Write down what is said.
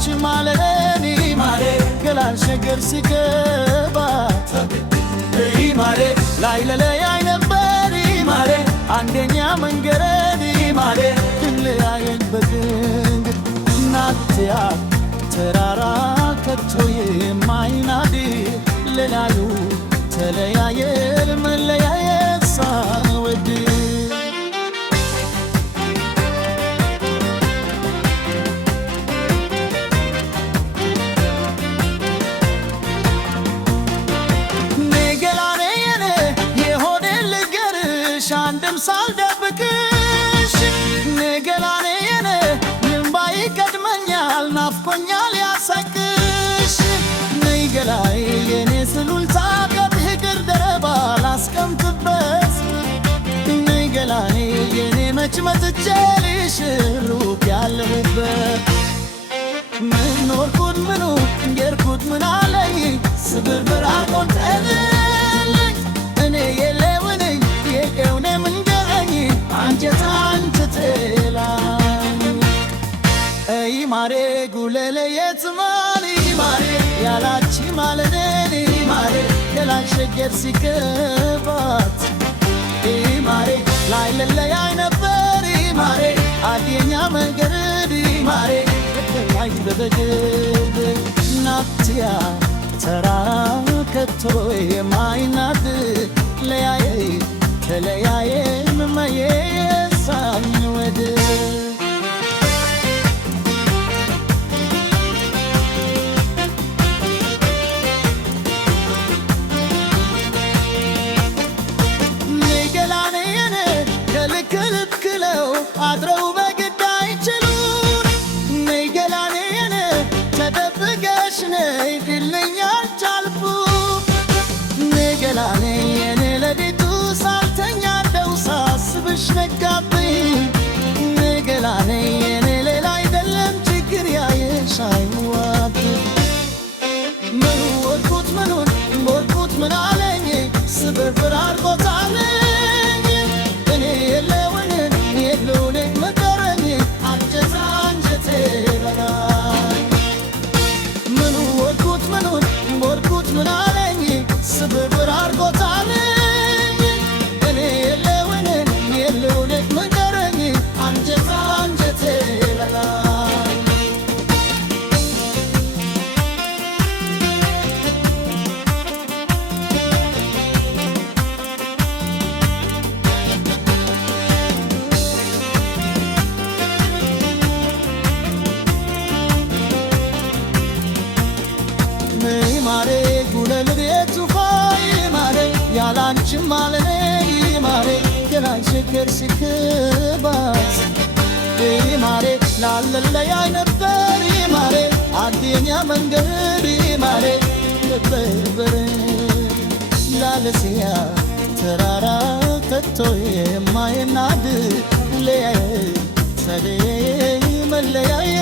ያላንቺ ማለኔ ማሬ ገላን ሸገር ሲገባ ማሬ ላይ ለለያይ ነበር ማሬ አንደኛ መንገድ ማሬ ትለያየን በድንገት ናትያ ተራራ ከቶ የማይናድ ሌላዩ ተለያየን መለያየት ሳንወድ አንድም ሳልደብቅሽ ንገላኔ የኔ ልምባይ ቀድመኛል ናፍቆኛል ያሳቅሽ ንገላይ የኔ ስሉልታ ከፍቅር ደረባ ላስቀምጥበት ንገላኔ የኔ መች መጥቼልሽ ሩቅ ያለሁበት ምን ኖርኩት ምኑ እንጌርኩት ምን አለኝ ስብርብር አቆንጠልኝ እኔ የለውንኝ የቀውነ ምንገኝ አንጀት አንትትላኝ አይ ማሬ ጉለለ የትማኒ ማሬ ያላቺ ማለኔ ማሬ ገላሸገር ሲገባት ማሬ ላይ ለለያይ ነበር ማሬ አዲኛ መንገድ ማሬ ላይ በበግድ ናትያ ተራ ከቶ የማይናድ ለያየ ተለያየ መመየ ሳንወድ ንገላኔ የኔ ከልክልክለው አድረው በግድ አይችሉን ንገላኔ የኔ ተደብቀሽ ነይ ድልኛ አልቻልኩ ንገላኔ የኔ ለዲቱ ሳልተኛ እንደው ሳስብሽ ነጋብኝ ንገላኔ የኔ ሌላ አይደለም ችግር ያየሽ አይዋብ ምን ወድኩት ምኑን ወድኩት ምን አለኝ ስብርብር አርጎታለኝ እኔ የለውን የለውን መከረኝ አንጀት አንጀቴ በላይ ምን ወድኩት ምኑን ወድኩት ምን አለኝ ስብርብር አርጎታለኝ እኔ የለውን የለውን መከረኝ አንጀት አንጀቴ በላይ ማሬ ጉለል ቤቱ ፋይ ማሬ ያላንቺ ማለኔ ማሬ ገላን ሸገር ሲገባት ማሬ ላለለያይ ነበር ማሬ አዲኛ መንገድ ማሬ በርበር ላለሲያ ተራራ ከቶ የማይናድ ለያየ ተለየ መለያየ